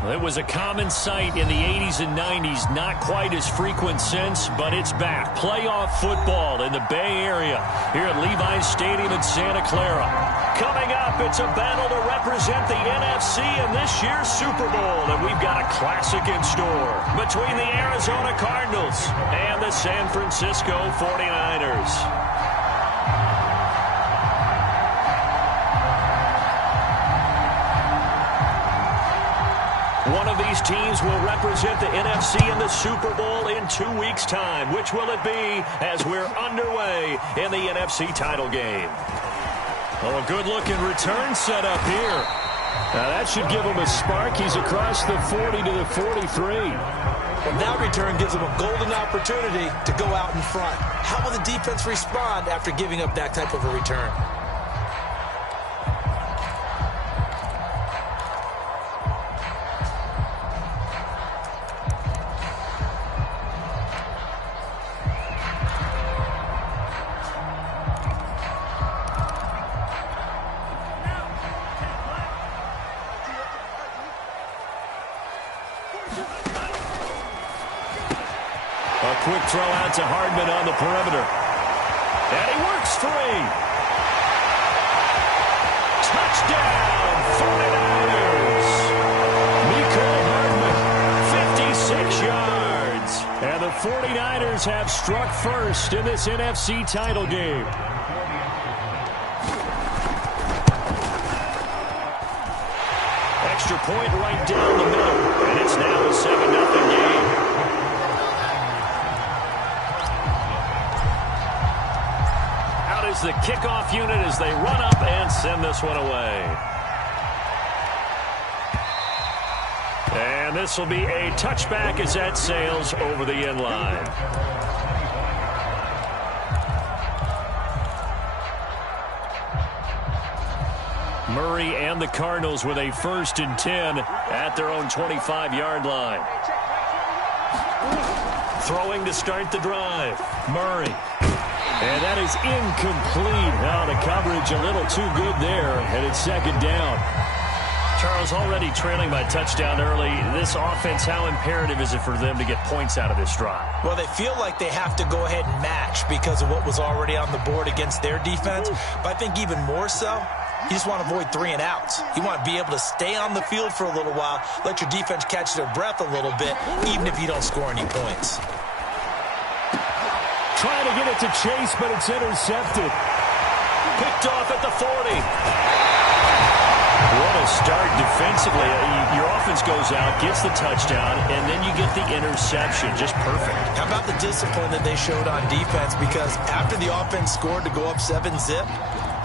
It was a common sight in the 80s and 90s. Not quite as frequent since, but it's back. Playoff football in the Bay Area here at Levi's Stadium in Santa Clara. Coming up, it's a battle to represent the NFC in this year's Super Bowl. And we've got a classic in store between the Arizona Cardinals and the San Francisco 49ers. One of these teams will represent the NFC in the Super Bowl in 2 weeks' time. Which will it be as we're underway in the NFC title game? Oh, a good-looking return set up here. Now, that should give him a spark. He's across the 40 to the 43. Well, that return gives him a golden opportunity to go out in front. How will the defense respond after giving up that type of a return? A quick throw out to Hardman on the perimeter. And he works free. Touchdown, 49ers. Mecole Hardman, 56 yards. And the 49ers have struck first in this NFC title game. Extra point right down the middle. And it's now a 7-0 game. Is the kickoff unit as they run up and send this one away. And this will be a touchback as that sails over the end line. Murray and the Cardinals with a 1st and 10 at their own 25-yard line. Throwing to start the drive. Murray. And that is incomplete. Now the coverage a little too good there, and it's 2nd down. Charles, already trailing by touchdown early. This offense, how imperative is it for them to get points out of this drive? Well, they feel like they have to go ahead and match because of what was already on the board against their defense. But I think even more so, you just want to avoid 3 and outs. You want to be able to stay on the field for a little while, let your defense catch their breath a little bit, even if you don't score any points. Trying to get it to Chase, but it's intercepted. Picked off at the 40. What a start defensively. Your offense goes out, gets the touchdown, and then you get the interception. Just perfect. How about the discipline that they showed on defense? Because after the offense scored to go up 7-zip,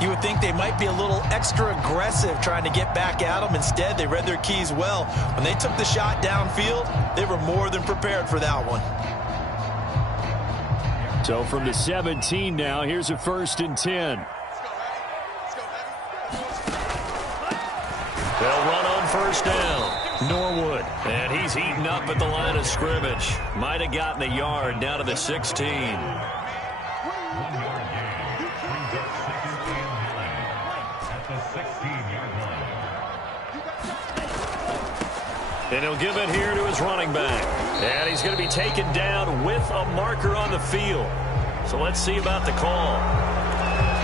you would think they might be a little extra aggressive trying to get back at them. Instead, they read their keys well. When they took the shot downfield, they were more than prepared for that one. So from the 17 now, here's a 1st and 10. They'll run on 1st down. Norwood. And he's heating up at the line of scrimmage. Might have gotten a yard down to the 16. And he'll give it here to his running back. And he's going to be taken down with a marker on the field. So let's see about the call.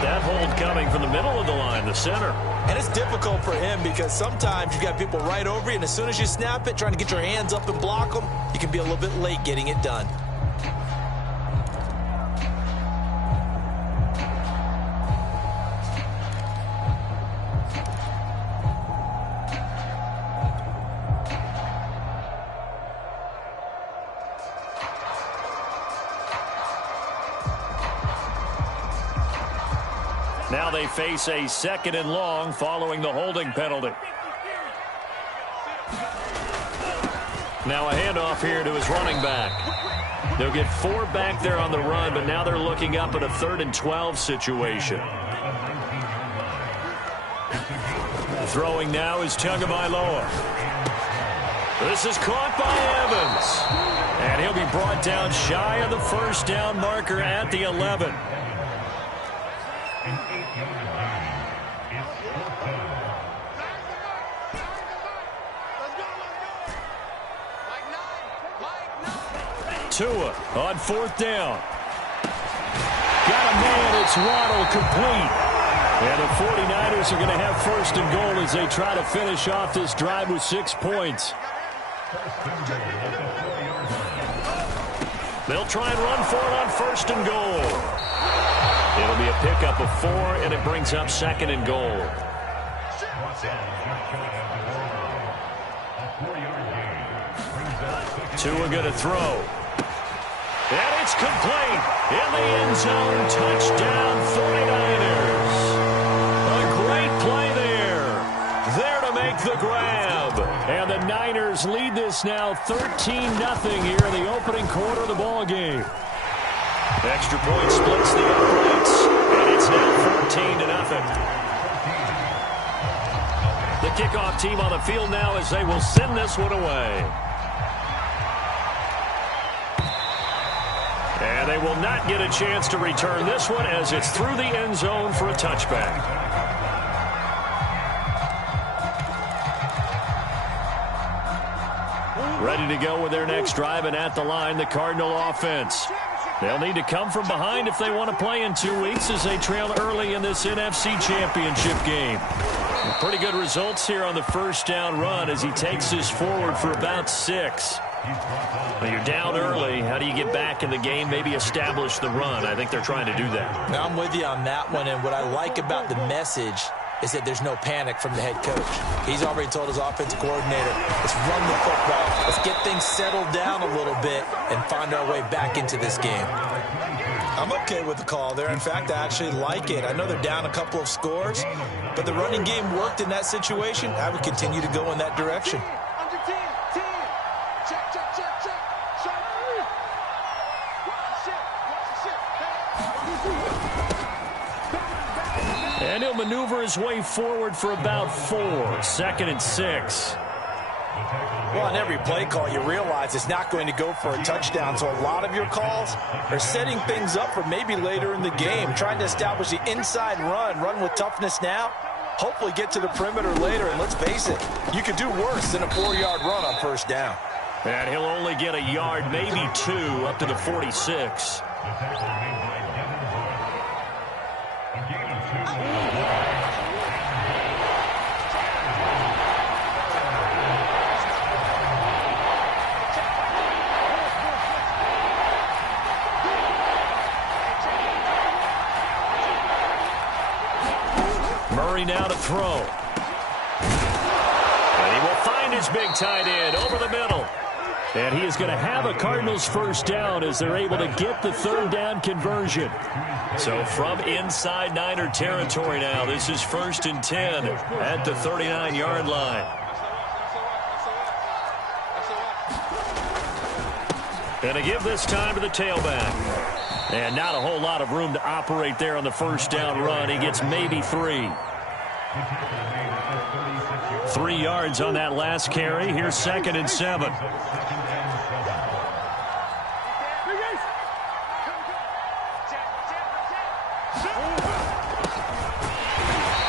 That hold coming from the middle of the line, the center. And it's difficult for him because sometimes you've got people right over you, and as soon as you snap it, trying to get your hands up and block them, you can be a little bit late getting it done. Now they face a 2nd and long following the holding penalty. Now a handoff here to his running back. They'll get 4 back there on the run, but now they're looking up at a 3rd and 12 situation. Throwing now is Tagovailoa. This is caught by Evans. And he'll be brought down shy of the 1st down marker at the 11. Tua on 4th down. Got a man. It's Waddle, complete. And the 49ers are going to have 1st and goal as they try to finish off this drive with 6 points. They'll try and run for it on 1st and goal. It'll be a pickup of 4, and it brings up 2nd and goal. Tua going to throw. And it's complete. In the end zone, touchdown 49ers. A great play there. There to make the grab. And the Niners lead this now 13-0 here in the opening quarter of the ball game. Extra point splits the uprights, and it's now 14-0. The kickoff team on the field now as they will send this one away. And they will not get a chance to return this one as it's through the end zone for a touchback. Ready to go with their next drive, and at the line, the Cardinal offense. They'll need to come from behind if they want to play in 2 weeks as they trail early in this NFC Championship game. Pretty good results here on the 1st down run as he takes this forward for about 6. When you're down early, how do you get back in the game, maybe establish the run? I think they're trying to do that. Now, I'm with you on that one, and what I like about the message is that there's no panic from the head coach. He's already told his offensive coordinator, let's run the football, let's get things settled down a little bit and find our way back into this game. I'm okay with the call there. In fact, I actually like it. I know they're down a couple of scores, but the running game worked in that situation. I would continue to go in that direction. And he'll maneuver his way forward for about 4. 2nd and 6. Well, on every play call, you realize it's not going to go for a touchdown. So a lot of your calls are setting things up for maybe later in the game, trying to establish the inside run with toughness now, hopefully get to the perimeter later. And let's face it, you could do worse than a 4-yard run on 1st down. And he'll only get a yard, maybe 2, up to the 46. Murray now to throw. And he will find his big tight end over the middle. And he is going to have a Cardinals 1st down as they're able to get the 3rd down conversion. So from inside Niner territory now, this is 1st and 10 at the 39-yard line. And to give this time to the tailback. And not a whole lot of room to operate there on the 1st down run. He gets maybe 3. 3 yards on that last carry. Here's 2nd and 7.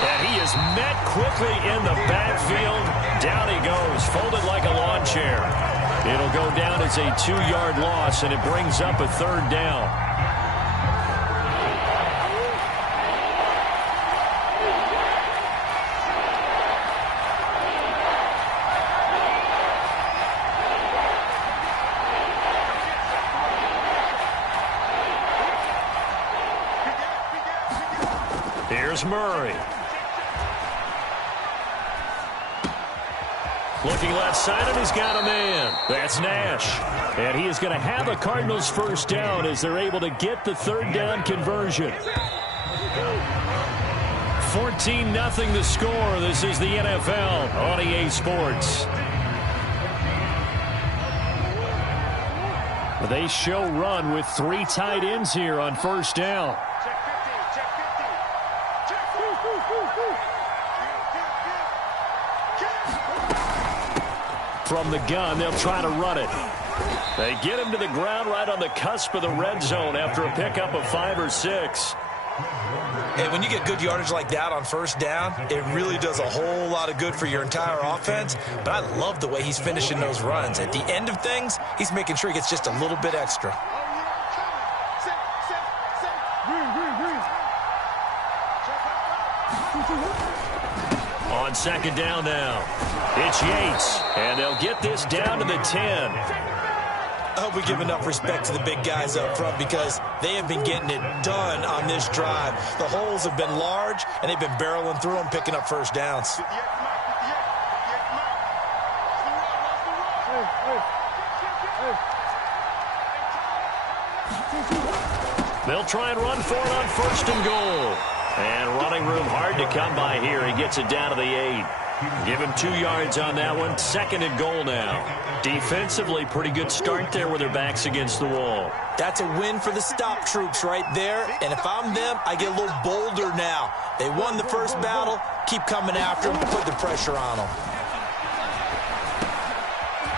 And he is met quickly in the backfield. Down he goes, folded like a lawn chair. It'll go down as a 2-yard loss, and it brings up a 3rd down. Here's Murray. Looking left side, and he's got a man. That's Nash. And he is going to have a Cardinals 1st down as they're able to get the 3rd down conversion. 14-0 the score. This is the NFL on EA Sports. They show run with 3 tight ends here on 1st down. From the gun, they'll try to run it. They get him to the ground right on the cusp of the red zone after a pickup of 5 or 6. And when you get good yardage like that on first down, it really does a whole lot of good for your entire offense. But I love the way he's finishing those runs. At the end of things, he's making sure he gets just a little bit extra. On second down now, it's Yates, and they'll get this down to the 10. I hope we give enough respect to the big guys up front because they have been getting it done on this drive. The holes have been large, and they've been barreling through them, picking up first downs. They'll try and run for it on first and goal. And running room hard to come by here. He gets it down to the 8. Give him 2 yards on that one. Second and goal now. Defensively, pretty good start there with their backs against the wall. That's a win for the stop troops right there. And if I'm them, I get a little bolder now. They won the first battle. Keep coming after them. Put the pressure on them.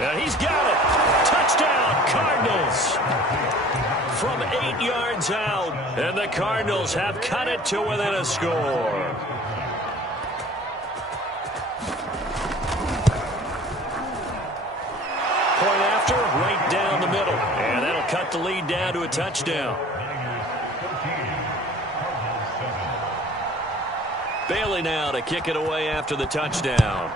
And he's got it. Touchdown, Cardinals. From 8 yards out. And the Cardinals have cut it to within a score. Point after, right down the middle. And that'll cut the lead down to a touchdown. Bailey now to kick it away after the touchdown.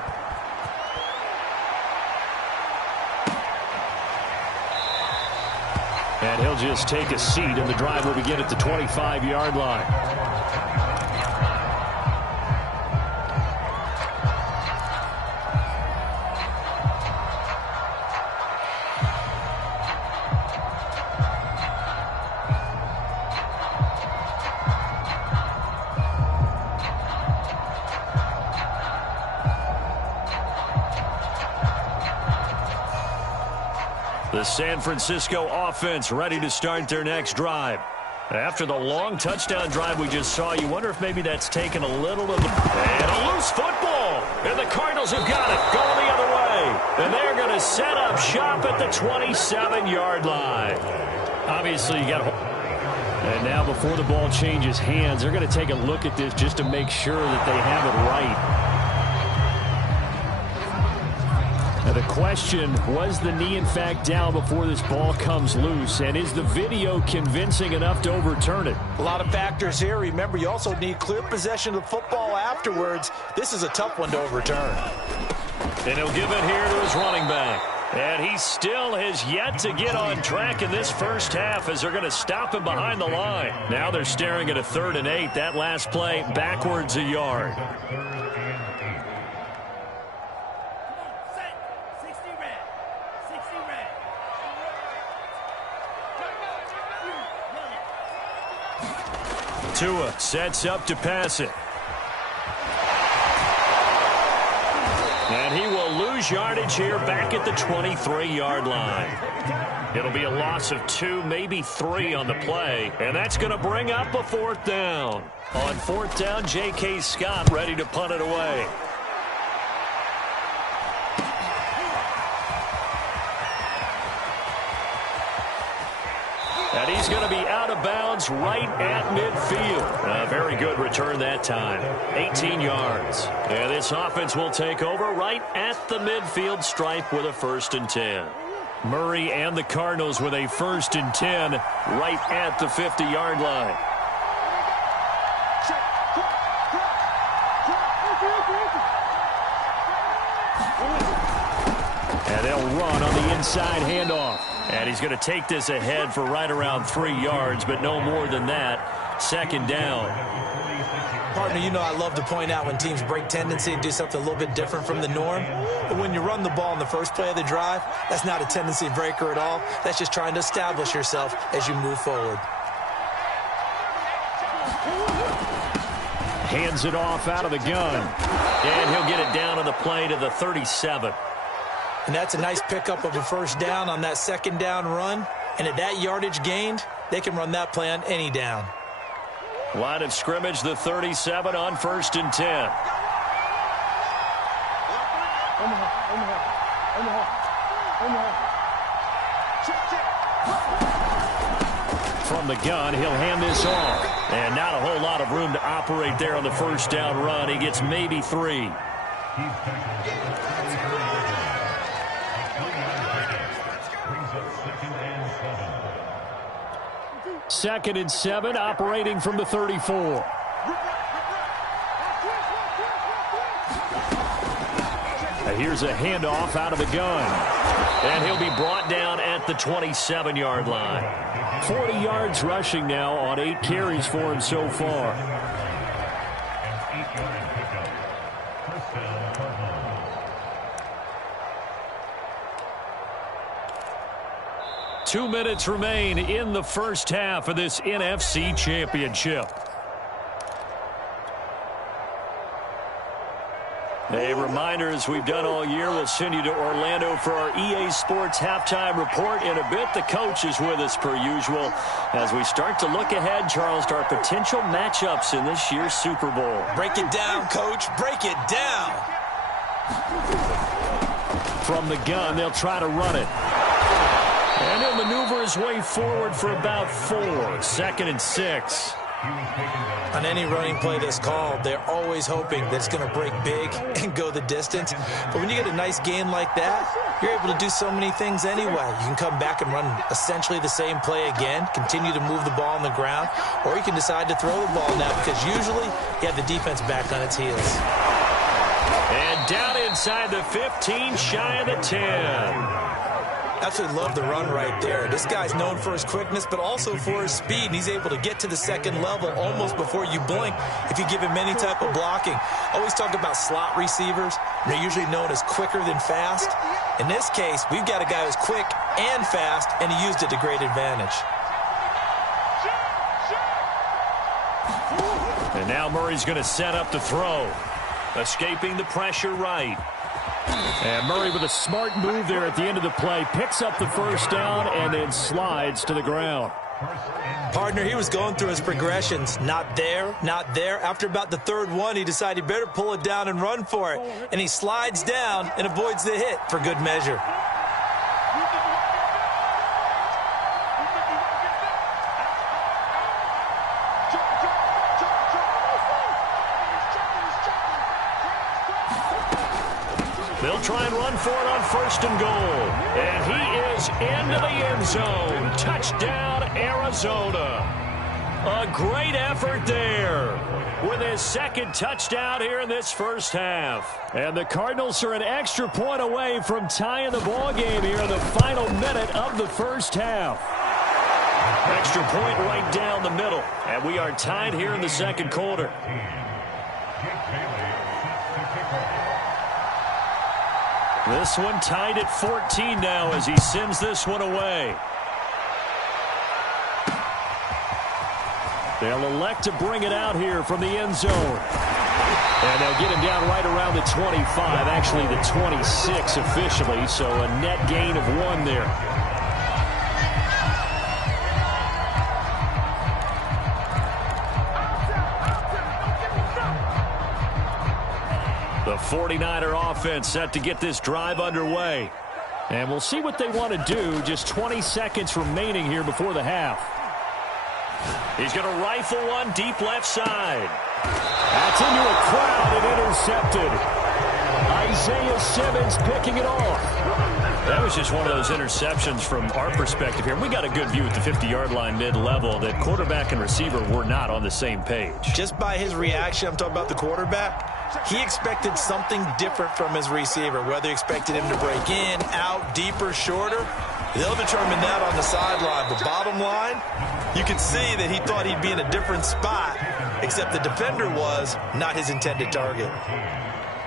And he'll just take a seat, and the drive will begin at the 25-yard line. The San Francisco offense ready to start their next drive. After the long touchdown drive we just saw, you wonder if maybe that's taken a little of the... And a loose football! And the Cardinals have got it, going the other way. And they're going to set up shop at the 27-yard line. Obviously, you got to... And now before the ball changes hands, they're going to take a look at this just to make sure that they have it right. Now the question, was the knee in fact down before this ball comes loose? And is the video convincing enough to overturn it? A lot of factors here. Remember, you also need clear possession of the football afterwards. This is a tough one to overturn. And he'll give it here to his running back. And he still has yet to get on track in this first half as they're going to stop him behind the line. Now they're staring at a 3rd and 8. That last play backwards a yard. Tua sets up to pass it. And he will lose yardage here back at the 23-yard line. It'll be a loss of 2, maybe 3 on the play. And that's going to bring up a 4th down. On 4th down, J.K. Scott ready to punt it away. And he's going to be out of bounds right at midfield. A very good return that time. 18 yards. And this offense will take over right at the midfield stripe with a 1st and 10. Murray and the Cardinals with a 1st and 10 right at the 50-yard line. And they'll run on the inside handoff. And he's going to take this ahead for right around 3 yards, but no more than that. 2nd down. Partner, you know I love to point out when teams break tendency and do something a little bit different from the norm. But when you run the ball in the first play of the drive, that's not a tendency breaker at all. That's just trying to establish yourself as you move forward. Hands it off out of the gun. And he'll get it down on the play to the 37. And that's a nice pickup of a 1st down on that 2nd down run. And at that yardage gained, they can run that play on any down. Line of scrimmage, the 37 on 1st and 10. From the gun, he'll hand this off. And not a whole lot of room to operate there on the first down run. He gets maybe 3. Second and 7, operating from the 34. Here's a handoff out of the gun. And he'll be brought down at the 27-yard line. 40 yards rushing now on 8 carries for him so far. Two minutes remain in the first half of this NFC Championship. A reminder, as we've done all year, we'll send you to Orlando for our EA Sports halftime report. In a bit, the coach is with us per usual as we start to look ahead, Charles, to our potential matchups in this year's Super Bowl. Break it down, Coach. Break it down. From the gun, they'll try to run it. And he'll maneuver his way forward for about 4. Second and 6. On any running play that's called, they're always hoping that it's going to break big and go the distance. But when you get a nice game like that, you're able to do so many things anyway. You can come back and run essentially the same play again, continue to move the ball on the ground, or you can decide to throw the ball now because usually you have the defense back on its heels. And down inside the 15, shy of the 10. Absolutely love the run right there. This guy's known for his quickness, but also for his speed. And he's able to get to the second level almost before you blink if you give him any type of blocking. Always talk about slot receivers. They're usually known as quicker than fast. In this case, we've got a guy who's quick and fast, and he used it to great advantage. And now Murray's going to set up the throw. Escaping the pressure right. And Murray with a smart move there at the end of the play. Picks up the first down and then slides to the ground. Partner, he was going through his progressions. Not there, not there. After about the third one, he decided he better pull it down and run for it. And he slides down and avoids the hit for good measure. They'll try and run for it on first and goal. And he is into the end zone. Touchdown, Arizona. A great effort there with his second touchdown here in this first half. And the Cardinals are an extra point away from tying the ball game here in the final minute of the first half. Extra point right down the middle. And we are tied here in the second quarter. This one tied at 14 now as he sends this one away. They'll elect to bring it out here from the end zone. And they'll get him down right around the 25, actually the 26 officially, so a net gain of 1 there. The 49er offense set to get this drive underway. And we'll see what they want to do. Just 20 seconds remaining here before the half. He's going to rifle one deep left side. That's into a crowd and intercepted. Isaiah Simmons picking it off. That was just one of those interceptions from our perspective here. We got a good view at the 50-yard line mid-level that quarterback and receiver were not on the same page. Just by his reaction, I'm talking about the quarterback, he expected something different from his receiver, whether he expected him to break in, out, deeper, shorter. They'll determine that on the sideline. But bottom line, you can see that he thought he'd be in a different spot, except the defender was not his intended target.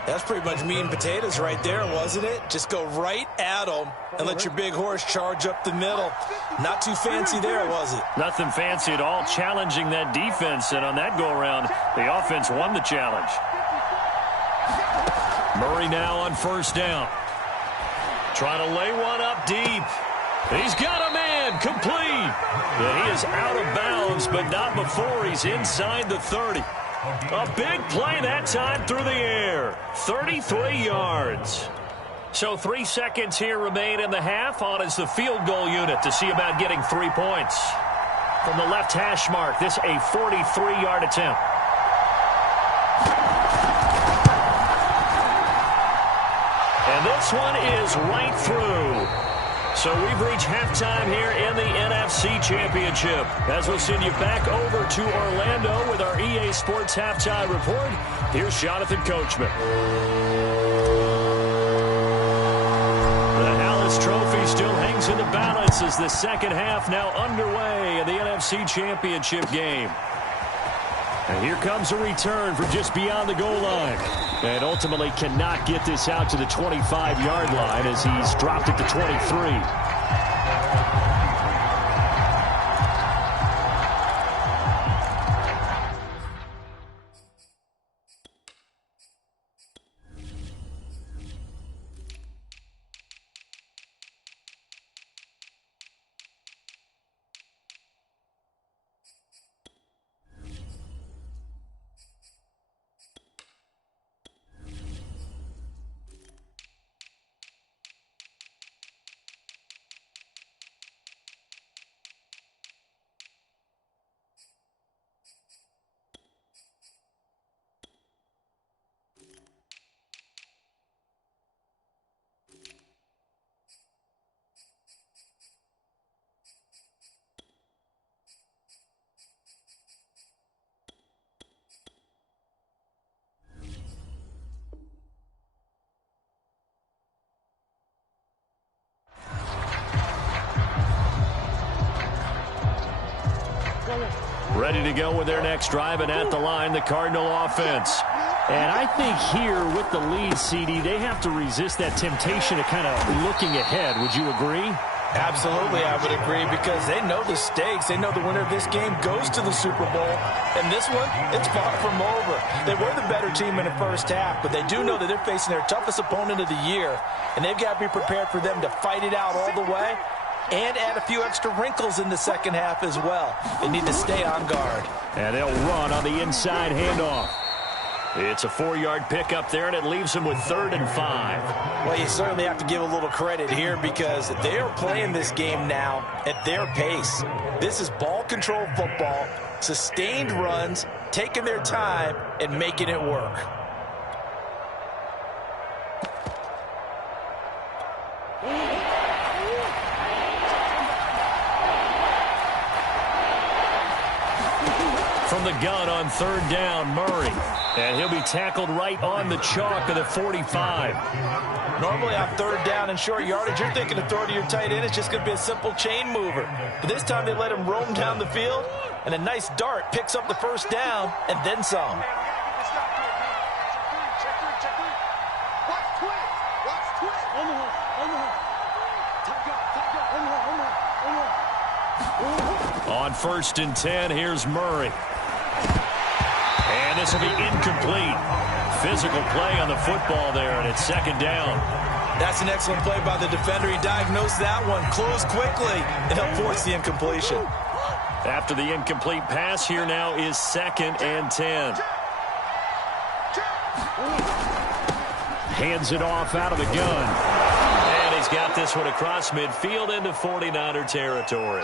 That's pretty much meat and potatoes right there, wasn't it? Just go right at him and let your big horse charge up the middle. Not too fancy there, was it? Nothing fancy at all, challenging that defense. And on that go-around, the offense won the challenge. Murray now on first down. Trying to lay one up deep. He's got a man complete. And he is out of bounds, but not before he's inside the 30. A big play that time through the air. 33 yards. So 3 seconds here remain in the half. On is the field goal unit to see about getting 3 points. From the left hash mark, this a 43-yard attempt. And this one is right through. So we've reached halftime here in the NFC Championship. As we'll send you back over to Orlando with our EA Sports Halftime Report, here's Jonathan Coachman. The Hallis Trophy still hangs in the balance as the second half now underway in the NFC Championship game. And here comes a return from just beyond the goal line. And ultimately cannot get this out to the 25-yard line as he's dropped it to 23. Ready to go with their next drive, and at the line, the Cardinal offense. And I think here with the lead, CD, they have to resist that temptation of kind of looking ahead. Would you agree? Absolutely, I would agree, because they know the stakes. They know the winner of this game goes to the Super Bowl. And this one, it's far from over. They were the better team in the first half, but they do know that they're facing their toughest opponent of the year, and they've got to be prepared for them to fight it out all the way and add a few extra wrinkles in the second half as well. They need to stay on guard. And they'll run on the inside handoff. It's a 4-yard pickup there, and it leaves them with 3rd and 5. Well, you certainly have to give a little credit here because they are playing this game now at their pace. This is ball control football, sustained runs, taking their time, and making it work. From the gun on 3rd down, Murray. And he'll be tackled right on the chalk of the 45. Normally on 3rd down and short yardage, you're thinking of throwing to your tight end. It's just going to be a simple chain mover. But this time they let him roam down the field, and a nice dart picks up the 1st down and then some. On 1st and 10, here's Murray. And this will be incomplete. Physical play on the football there, and it's 2nd down. That's an excellent play by the defender. He diagnosed that one, closed quickly, and helped force the incompletion. After the incomplete pass, here now is 2nd and 10. Hands it off out of the gun. And he's got this one across midfield into 49er territory.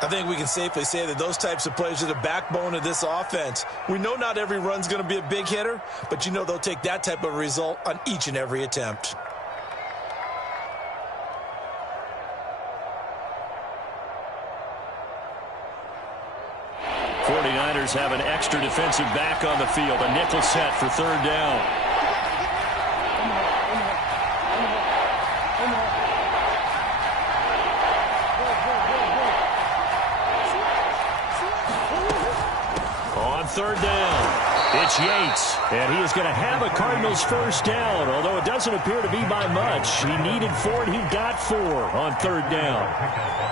I think we can safely say that those types of plays are the backbone of this offense. We know not every run's going to be a big hitter, but you know they'll take that type of result on each and every attempt. ers have an extra defensive back on the field, a nickel set for 3rd down. On 3rd down, it's Yates, and he is going to have a Cardinals 1st down, although it doesn't appear to be by much. He needed 4, and he got 4 on 3rd down.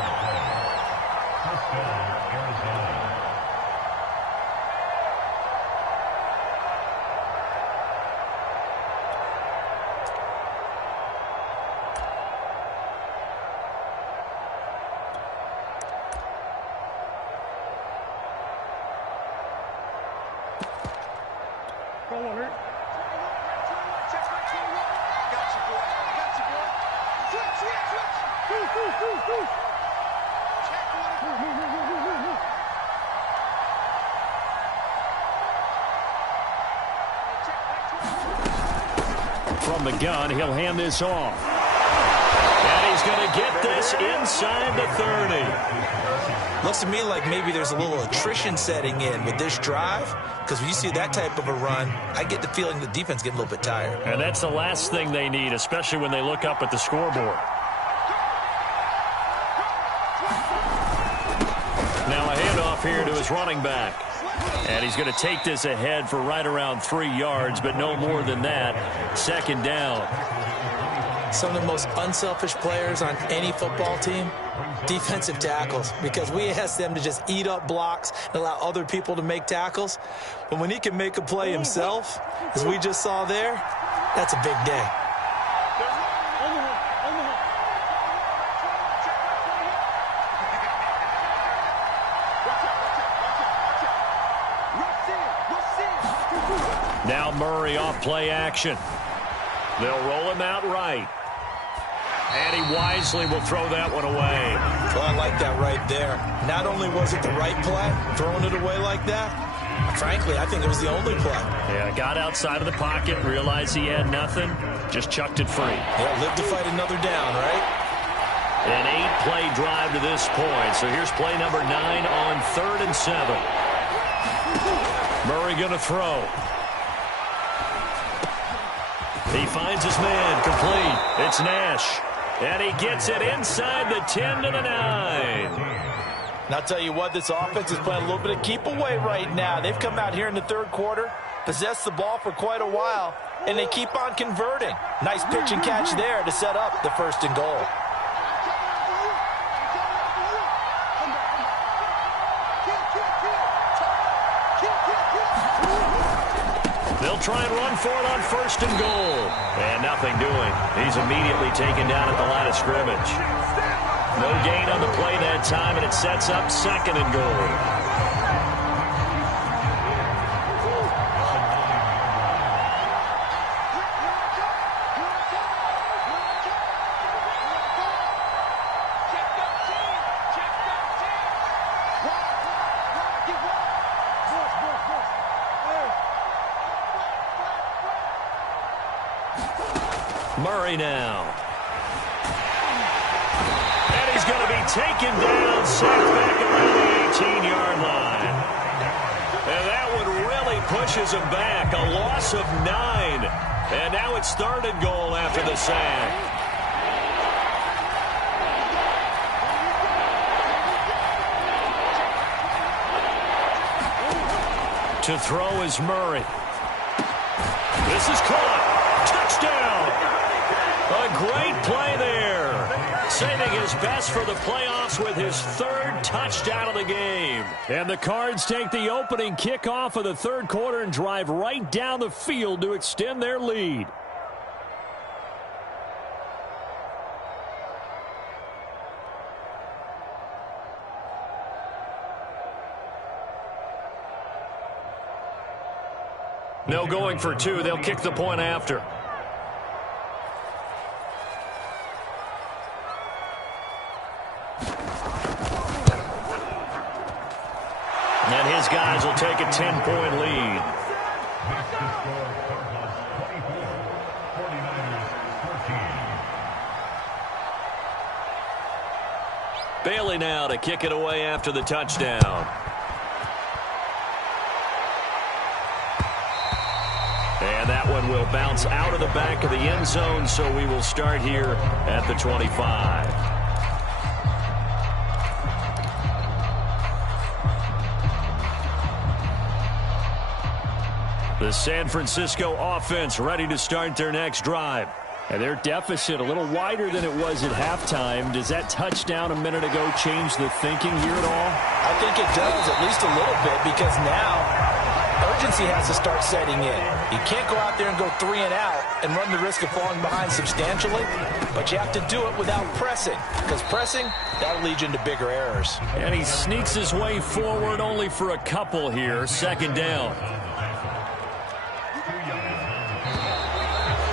the gun. He'll hand this off. And he's going to get this inside the 30. Looks to me like maybe there's a little attrition setting in with this drive, because when you see that type of a run, I get the feeling the defense getting a little bit tired. And that's the last thing they need, especially when they look up at the scoreboard. Now a handoff here to his running back. And he's going to take this ahead for right around 3 yards, but no more than that. Second down. Some of the most unselfish players on any football team, defensive tackles, because we ask them to just eat up blocks and allow other people to make tackles. But when he can make a play himself, as we just saw there, that's a big day. Now Murray off play action. They'll roll him out right. And he wisely will throw that one away. Well, I like that right there. Not only was it the right play, throwing it away like that, frankly, I think it was the only play. Yeah, got outside of the pocket, realized he had nothing, just chucked it free. Yeah, live to fight another down, right? An 8-play drive to this point. So here's play number 9 on 3rd and 7. Murray going to throw. He finds his man, complete. It's Nash. And he gets it inside the 10 to the 9. And I'll tell you what, this offense is playing a little bit of keep away right now. They've come out here in the third quarter, possessed the ball for quite a while, and they keep on converting. Nice pitch and catch there to set up the 1st and goal. They'll try and run for it on 1st and goal. And nothing doing. He's immediately taken down at the line of scrimmage. No gain on the play that time, and it sets up 2nd and goal. Murray now. And he's going to be taken down, sacked back around the 18-yard line. And that one really pushes him back. A loss of 9. And now it's 3rd and goal after the sack. To throw is Murray. This is caught. Touchdown. A great play there. Saving his best for the playoffs with his 3rd touchdown of the game. And the Cards take the opening kickoff of the 3rd quarter and drive right down the field to extend their lead. No going for 2. They'll kick the point after. And his guys will take a 10-point lead. Bailey now to kick it away after the touchdown. And that one will bounce out of the back of the end zone, so we will start here at the 25. The San Francisco offense ready to start their next drive. And their deficit a little wider than it was at halftime. Does that touchdown a minute ago change the thinking here at all? I think it does, at least a little bit, because now urgency has to start setting in. You can't go out there and go 3 and out and run the risk of falling behind substantially, but you have to do it without pressing, because pressing, that'll lead you into bigger errors. And he sneaks his way forward only for a couple here. 2nd down.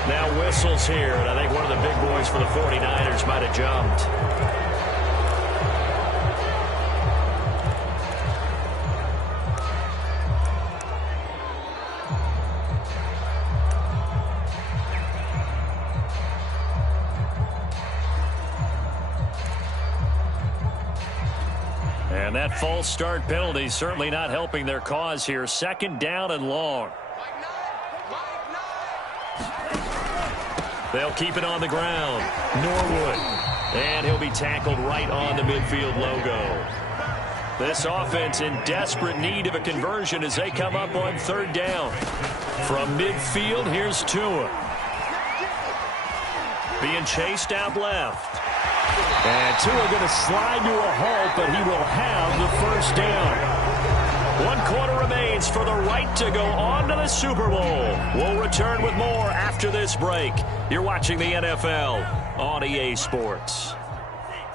Now whistles here, and I think one of the big boys for the 49ers might have jumped. And that false start penalty certainly not helping their cause here. Second down and long. They'll keep it on the ground. Norwood. And he'll be tackled right on the midfield logo. This offense in desperate need of a conversion as they come up on third down. From midfield, here's Tua. Being chased out left. And Tua going to slide to a halt, but he will have the first down. 1 quarter remains for the right to go on to the Super Bowl. We'll return with more after this break. You're watching the NFL on EA Sports.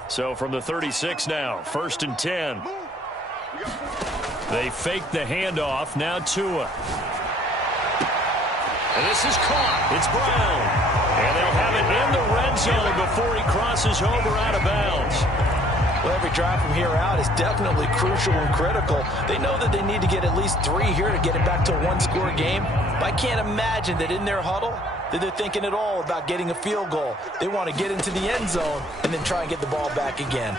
So from the 36 now, 1st and 10. They fake the handoff. Now Tua. And this is caught. It's Brown. And they'll have it in the red zone before he crosses over out of bounds. Well, every drive from here out is definitely crucial and critical. They know that they need to get at least 3 here to get it back to a 1-score game. But I can't imagine that in their huddle that they're thinking at all about getting a field goal. They want to get into the end zone and then try and get the ball back again.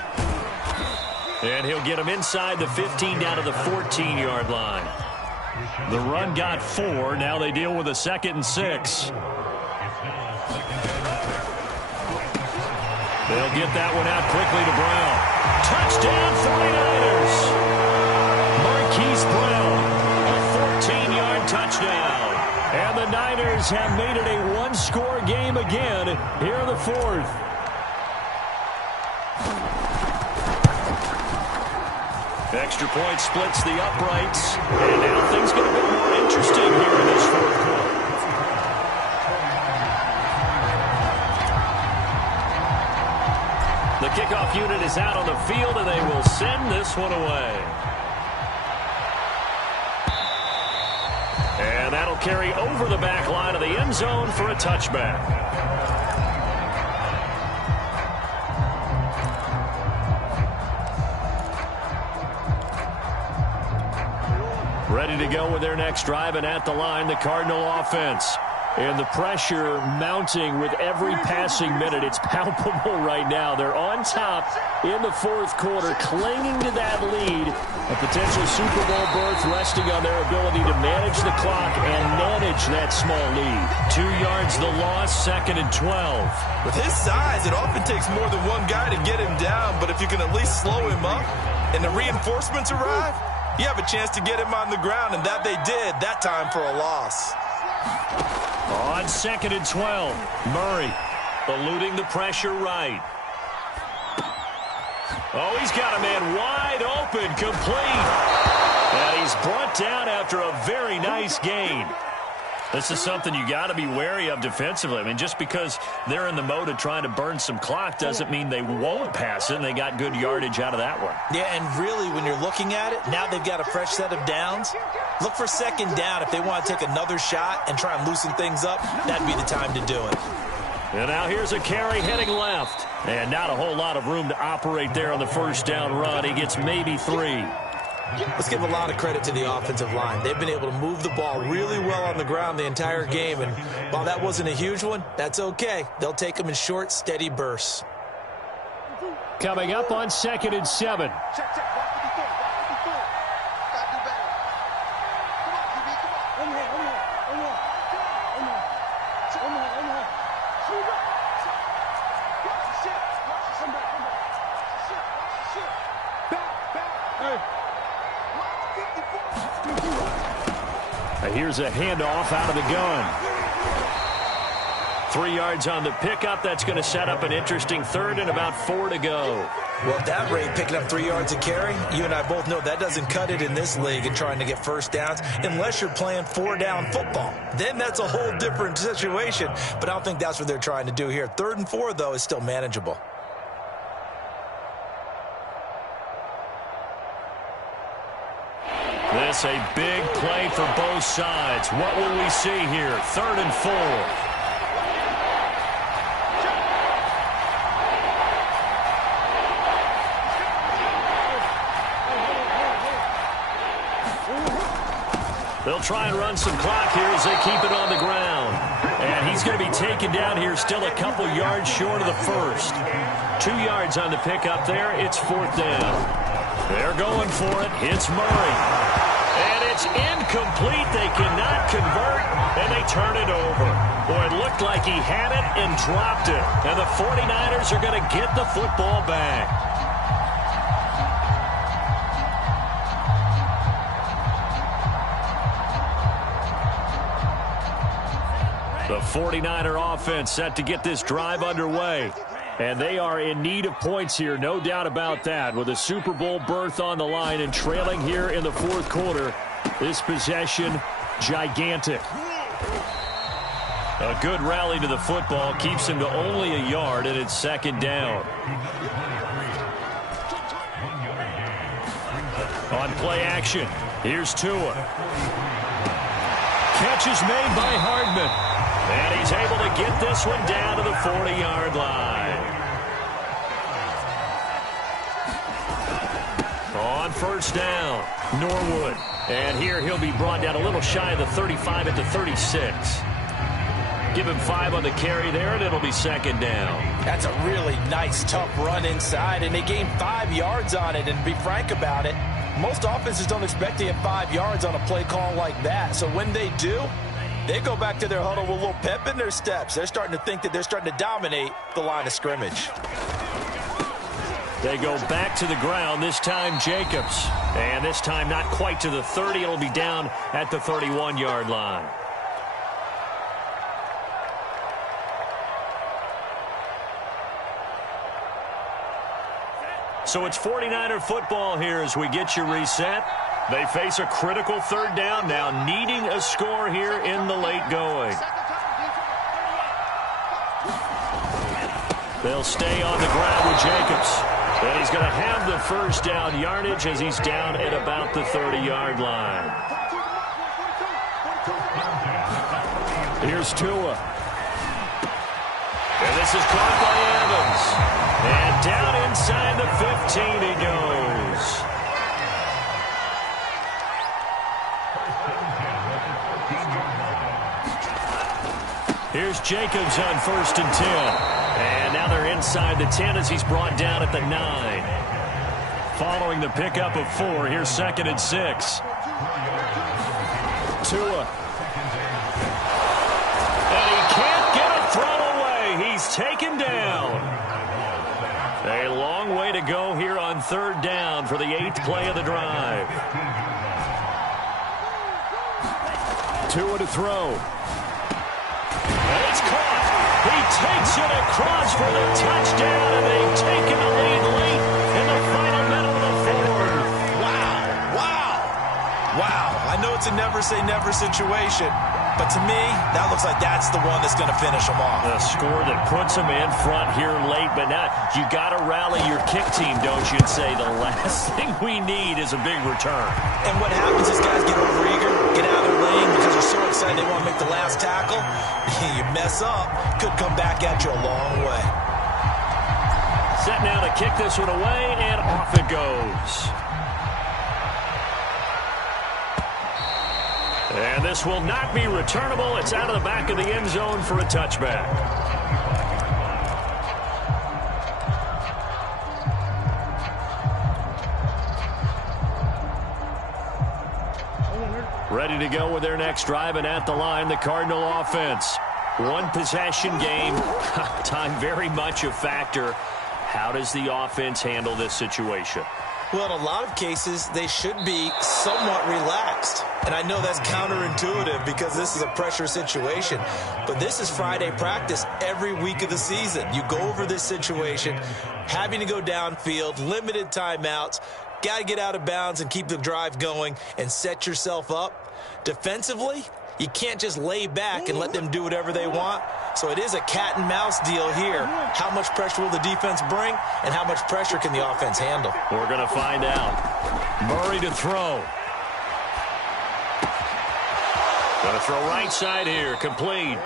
And he'll get him inside the 15 down to the 14-yard line. The run got 4. Now they deal with a 2nd and 6. They'll get that one out quickly to Brown. Touchdown 49ers. Marquise Brown, a 14-yard touchdown. And the Niners have made it a 1-score game again here in the 4th. Extra point splits the uprights. And now things get a bit more interesting here in this 4th quarter. The kickoff unit is out on the field, and they will send this one away. And that'll carry over the back line of the end zone for a touchback. Ready to go with their next drive, and at the line, the Cardinal offense. And the pressure mounting with every passing minute. It's palpable right now. They're on top in the 4th quarter, clinging to that lead. A potential Super Bowl berth resting on their ability to manage the clock and manage that small lead. 2 yards the loss, 2nd and 12. With his size, it often takes more than one guy to get him down, but if you can at least slow him up and the reinforcements arrive, you have a chance to get him on the ground, and that they did that time for a loss. On 2nd and 12, Murray eluding the pressure right. Oh, he's got a man wide open, complete. And he's brought down after a very nice gain. This is something you got to be wary of defensively. I mean, just because they're in the mode of trying to burn some clock doesn't mean they won't pass it, and they got good yardage out of that one. Yeah, and really, when you're looking at it, now they've got a fresh set of downs. Look for 2nd down if they want to take another shot and try and loosen things up. That'd be the time to do it. And now here's a carry heading left. And not a whole lot of room to operate there on the 1st down run. He gets maybe 3. Let's give a lot of credit to the offensive line. They've been able to move the ball really well on the ground the entire game. And while that wasn't a huge one, that's okay. They'll take them in short, steady bursts. Coming up on 2nd and 7. Here's a handoff out of the gun. 3 yards on the pickup. That's going to set up an interesting 3rd and about 4 to go. Well, at that rate, picking up 3 yards a carry, you and I both know that doesn't cut it in this league and trying to get 1st downs unless you're playing 4-down football. Then that's a whole different situation, but I don't think that's what they're trying to do here. 3rd and 4, though, is still manageable. This a big play for both sides. What will we see here? 3rd and 4. They'll try and run some clock here as they keep it on the ground. And he's going to be taken down here still a couple yards short of the 1st. 2 yards on the pickup there. It's 4th down. They're going for it. Hits Murray. And it's incomplete. They cannot convert, and they turn it over. Boy, it looked like he had it and dropped it. And the 49ers are going to get the football back. The 49er offense set to get this drive underway. And they are in need of points here, no doubt about that. With a Super Bowl berth on the line and trailing here in the fourth quarter, this possession, gigantic. A good rally to the football keeps him to only a yard, and it's second down. On play action, here's Tua. Catch is made by Hardman. And he's able to get this one down to the 40-yard line. On first down, Norwood. And here he'll be brought down a little shy of the 35 at the 36. Give him 5 on the carry there, and it'll be second down. That's a really nice, tough run inside, and they gained 5 yards on it. And to be frank about it, most offenses don't expect to get 5 yards on a play call like that. So when they do, they go back to their huddle with a little pep in their steps. They're starting to think that they're starting to dominate the line of scrimmage. They go back to the ground, this time Jacobs. And this time not quite to the 30. It'll be down at the 31-yard line. So it's 49er football here as we get you reset. They face a critical third down now, needing a score here in the late going. They'll stay on the ground with Jacobs. And he's going to have the first down yardage as he's down at about the 30-yard line. Here's Tua. And this is caught by Evans. And down inside the 15 he goes. Here's Jacobs on first and 10. And now they're inside the 10 as he's brought down at the 9. Following the pickup of 4, here's second and 6. Tua. And he can't get a throw away. He's taken down. A long way to go here on third down for the 8th play of the drive. Tua to throw. And it's caught. He takes it across for the touchdown, and they've taken the lead late in the final minute of the fourth. Wow. I know it's a never-say-never situation, but to me, that looks like that's the one that's going to finish them off. A score that puts them in front here late, but now you got to rally your kick team, don't you, and say the last thing we need is a big return. And what happens is guys get overeager, get out of their lane because they're so excited they want to make the last tackle. You mess up, could come back at you a long way. Set now to kick this one away, and off it goes. And this will not be returnable. It's out of the back of the end zone for a touchback. Ready to go with their next drive, and at the line, the Cardinal offense. One possession game. Time very much a factor. How does the offense handle this situation? Well, in a lot of cases, they should be somewhat relaxed. And I know that's counterintuitive because this is a pressure situation. But this is Friday practice every week of the season. You go over this situation, having to go downfield, limited timeouts, got to get out of bounds and keep the drive going and set yourself up. Defensively, you can't just lay back and let them do whatever they want. So it is a cat and mouse deal here. How much pressure will the defense bring, and how much pressure can the offense handle? We're going to find out. Murray to throw. Going to throw right side here, complete.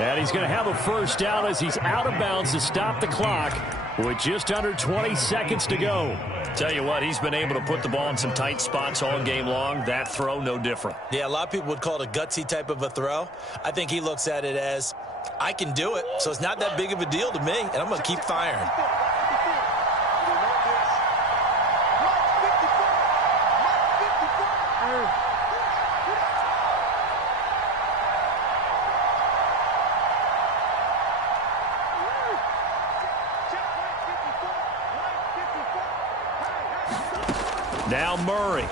And he's going to have a first down as he's out of bounds to stop the clock with just under 20 seconds to go. Tell you what, he's been able to put the ball in some tight spots all game long. That throw, no different. Yeah, a lot of people would call it a gutsy type of a throw. I think he looks at it as, I can do it, so it's not that big of a deal to me, and I'm going to keep firing. Now Murray.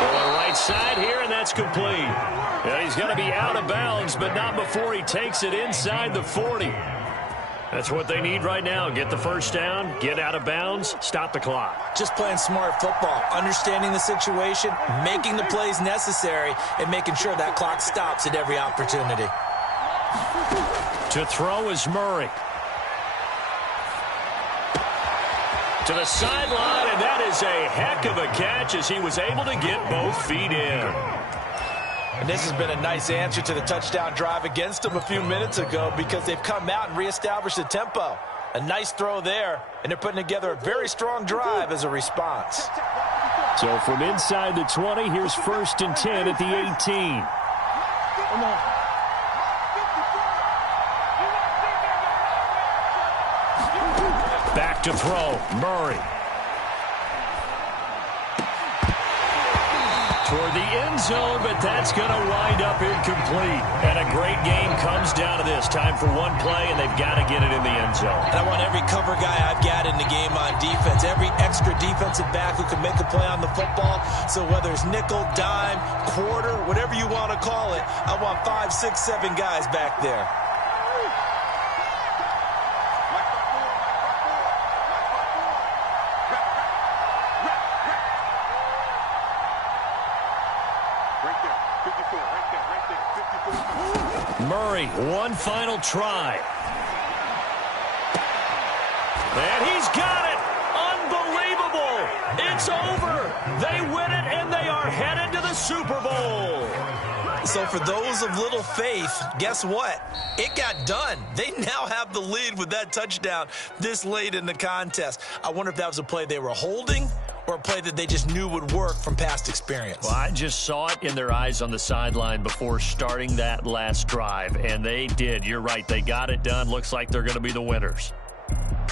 Going right side here, and that's complete. And he's going to be out of bounds, but not before he takes it inside the 40. That's what they need right now. Get the first down, get out of bounds, stop the clock. Just playing smart football, understanding the situation, making the plays necessary, and making sure that clock stops at every opportunity. To throw is Murray. To the sideline, and that is a heck of a catch as he was able to get both feet in. And this has been a nice answer to the touchdown drive against them a few minutes ago because they've come out and reestablished the tempo. A nice throw there, and they're putting together a very strong drive as a response. So from inside the 20, here's 1st and 10 at the 18. Back to throw, Murray. Toward the end zone, but that's going to wind up incomplete. And a great game comes down to this. Time for one play, and they've got to get it in the end zone. And I want every cover guy I've got in the game on defense, every extra defensive back who can make a play on the football. So whether it's nickel, dime, quarter, whatever you want to call it, I want 5, 6, 7 guys back there. Murray, one final try. And he's got it. Unbelievable. It's over. They win it, and they are headed to the Super Bowl. So for those of little faith, guess what? It got done. They now have the lead with that touchdown this late in the contest. I wonder if that was a play they were holding or a play that they just knew would work from past experience. Well, I just saw it in their eyes on the sideline before starting that last drive, and they did. You're right. They got it done. Looks like they're going to be the winners.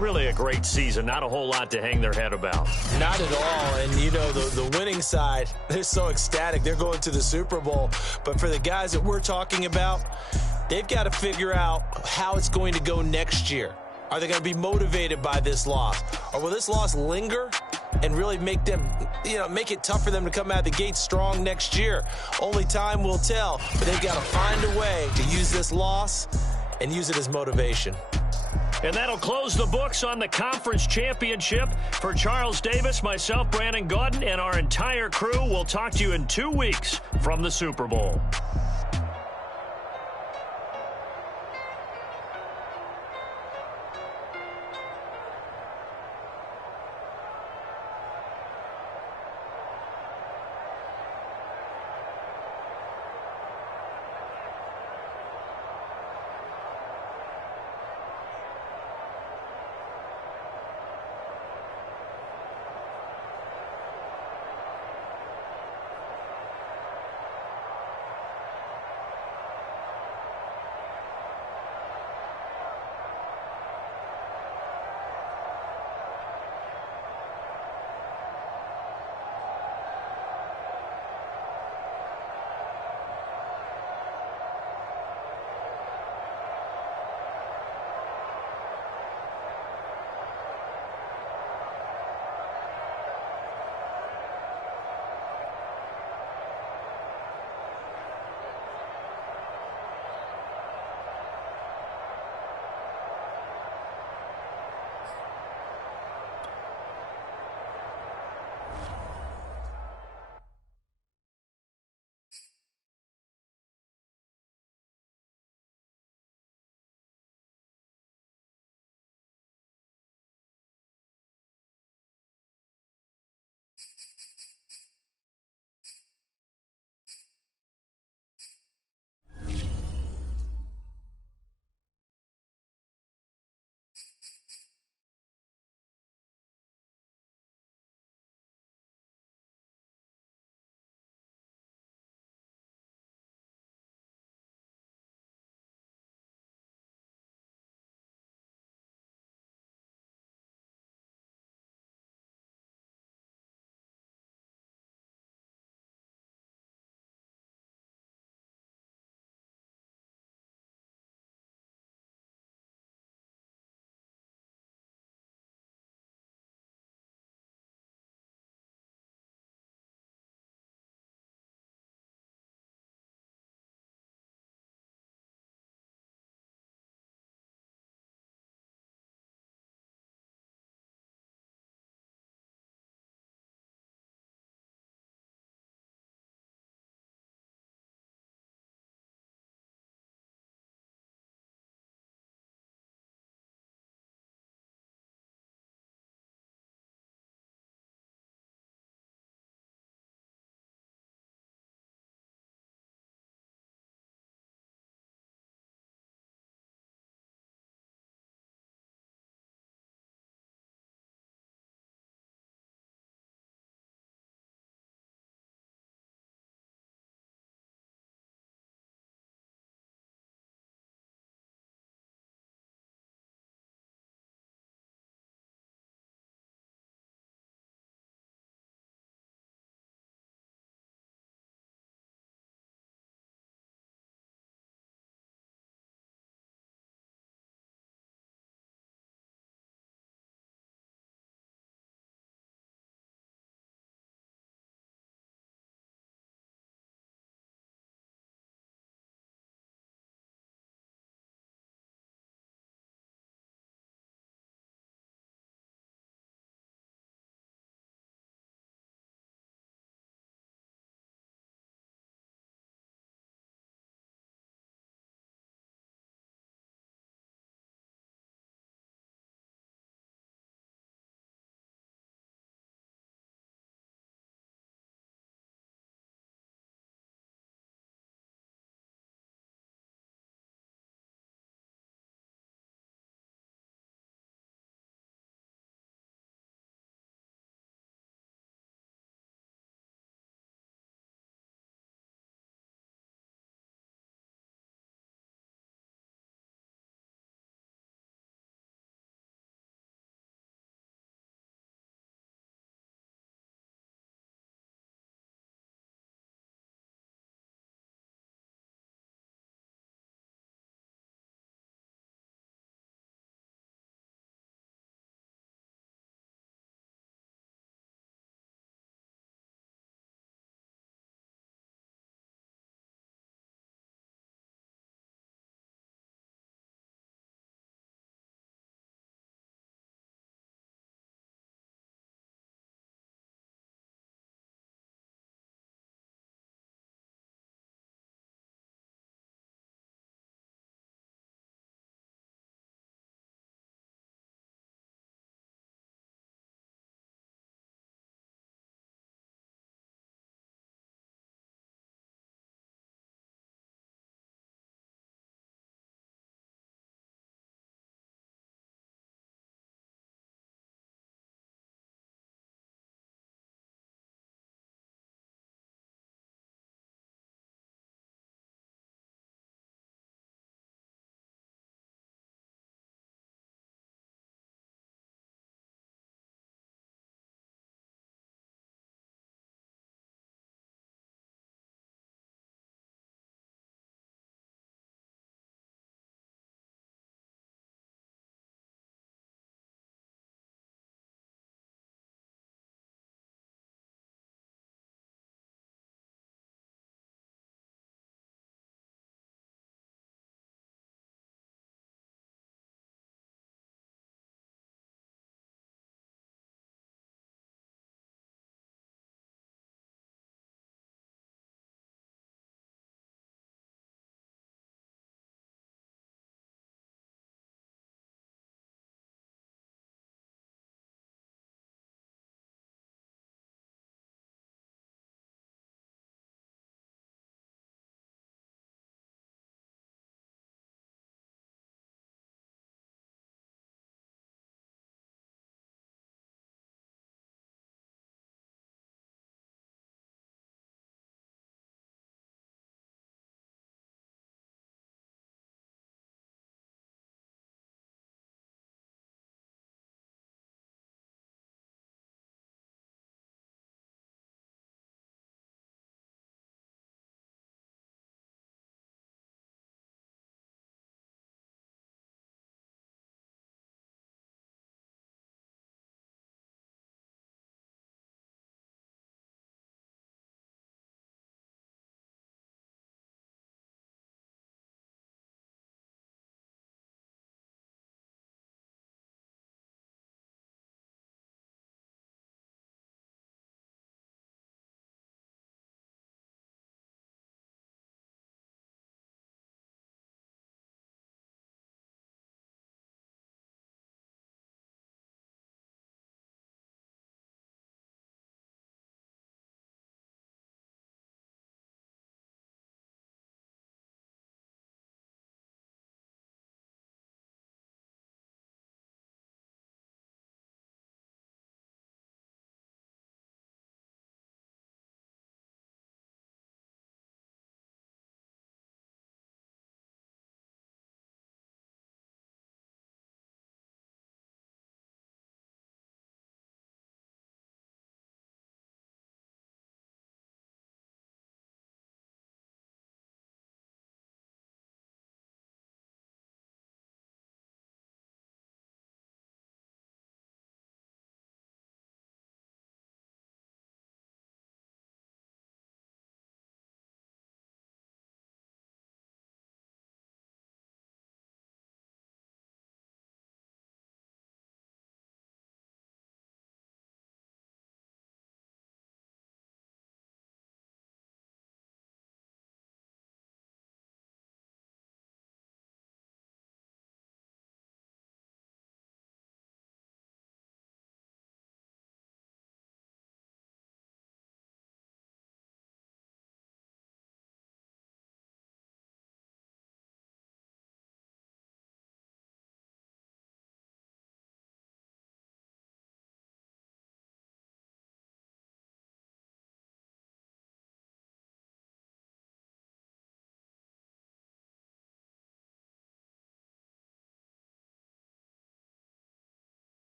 Really a great season. Not a whole lot to hang their head about. Not at all. And, you know, the winning side, they're so ecstatic. They're going to the Super Bowl. But for the guys that we're talking about, they've got to figure out how it's going to go next year. Are they going to be motivated by this loss? Or will this loss linger and really make them, make it tough for them to come out of the gate strong next year? Only time will tell. But they've got to find a way to use this loss and use it as motivation. And that'll close the books on the conference championship. For Charles Davis, myself, Brandon Gaudin, and our entire crew, we'll talk to you in 2 weeks from the Super Bowl.